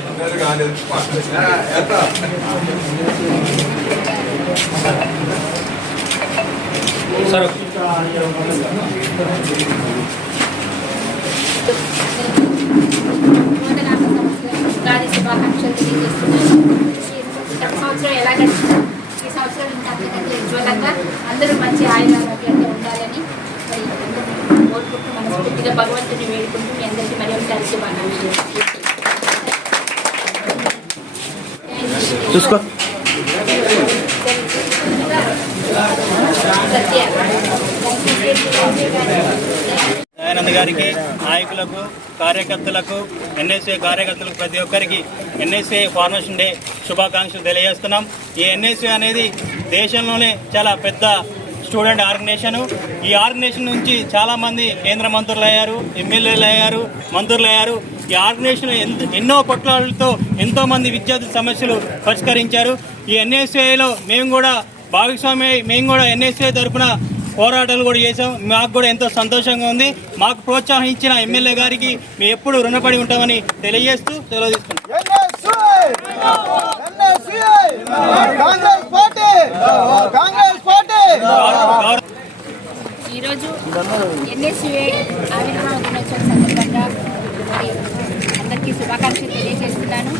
కాంగ్రెస్ సంవత్సరం ఉగాది శుభాకాంక్షలు తెలియజేస్తున్నాను ఈ గత సంవత్సరం ఎలా గడిచిందో ఈ సంవత్సరం ఇంకా అంతకంటే ఉజ్వలంగా అందరూ మంచి ఆయురారోగ్యంగా ఉండాలని కోరుకుంటూ మనస్ఫూర్తిగా భగవంతుని వేడుకుంటూ మీ అందరికీ మరి ఒకసారి శుభాకాంక్షలు. చూసుకో. దయానంద్ గారికి నాయకులకు కార్యకర్తలకు ఎన్ఎస్ఏ కార్యకర్తలకు ప్రతి ఒక్కరికి ఎన్ఎస్ఏ ఫార్మేషన్ డే శుభాకాంక్షలు తెలియజేస్తున్నాం. ఈ ఎన్ఎస్ఏ అనేది దేశంలోనే చాలా పెద్ద స్టూడెంట్ ఆర్గనైజేషన్. ఈ ఆర్గనైజేషన్ నుంచి చాలామంది కేంద్ర మంత్రులు అయ్యారు ఎమ్మెల్యేలు అయ్యారు మంత్రులు అయ్యారు ఈ ఆర్గనైజేషన్ ఎంత- ఎన్నో కొట్లాలతో ఎంతో మంది విద్యార్థుల సమస్యలు పరిష్కరించారు. ఈ ఎన్ఎస్ఏలో మేము కూడా భాగస్వామి అయి మేము కూడా ఎన్ఎస్ఏ తరఫున పోరాటాలు కూడా చేసాం మాకు కూడా ఎంతో సంతోషంగా ఉంది. మాకు ప్రోత్సహించిన ఎమ్మెల్యే గారికి మేము ఎప్పుడు రుణపడి ఉంటామని తెలియజేస్తూ సెలవు తీసుకుంటాం కాంగ్రెస్ పార్టీ కాంగ్రెస్ పార్టీ గౌరవ- ఈరోజు ఎన్ఎస్యుఏ ఆవిర్భావ దినోత్సవం సందర్భంగా మరి అందరికీ శుభాకాంక్షలు తెలియజేస్తున్నాను.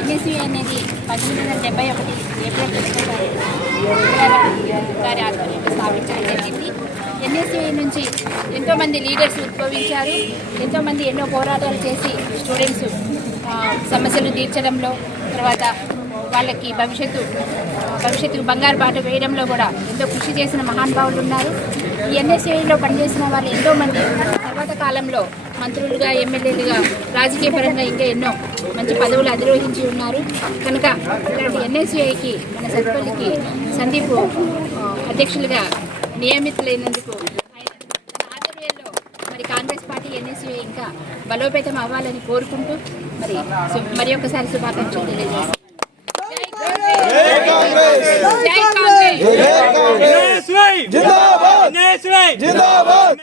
ఎన్ఎస్యుఏ అనేది పంతొమ్మిది వందల డెబ్బై ఒకటి ఏప్రిల్ తొమ్మిదో గారి ఆధ్వర్యంలో స్థాపించడం జరిగింది. ఎన్ఎస్యుఏ నుంచి ఎంతోమంది లీడర్స్ ఉద్భవించారు. ఎంతోమంది ఎన్నో పోరాటాలు చేసి స్టూడెంట్స్ సమస్యలు తీర్చడంలో తర్వాత వాళ్ళకి భవిష్యత్తు భవిష్యత్తుకు బంగారు బాట వేయడంలో కూడా ఎంతో కృషి చేసిన మహానుభావులు ఉన్నారు. ఎన్ఎస్ఏలో పనిచేసిన వాళ్ళు ఎంతో మంది. తర్వాత కాలంలో మంత్రులుగా ఎమ్మెల్యేలుగా రాజకీయ పరంగా ఇంకా ఎన్నో మంచి పదవులు అధిరోహించి ఉన్నారు. కనుక ఇలాంటి ఎన్ఎస్ఏకి మన సత్పల్లికి సందీప్ అధ్యక్షులుగా నియమితులైనందుకు కాంగ్రెస్ పార్టీ ఎన్ఎస్ఏ ఇంకా బలోపేతం అవ్వాలని కోరుకుంటూ మరి మరి ఒకసారి శుభాకాంక్షలు తెలియజేస్తాను لقاءات.